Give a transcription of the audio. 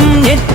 எட்டும் எட்டும்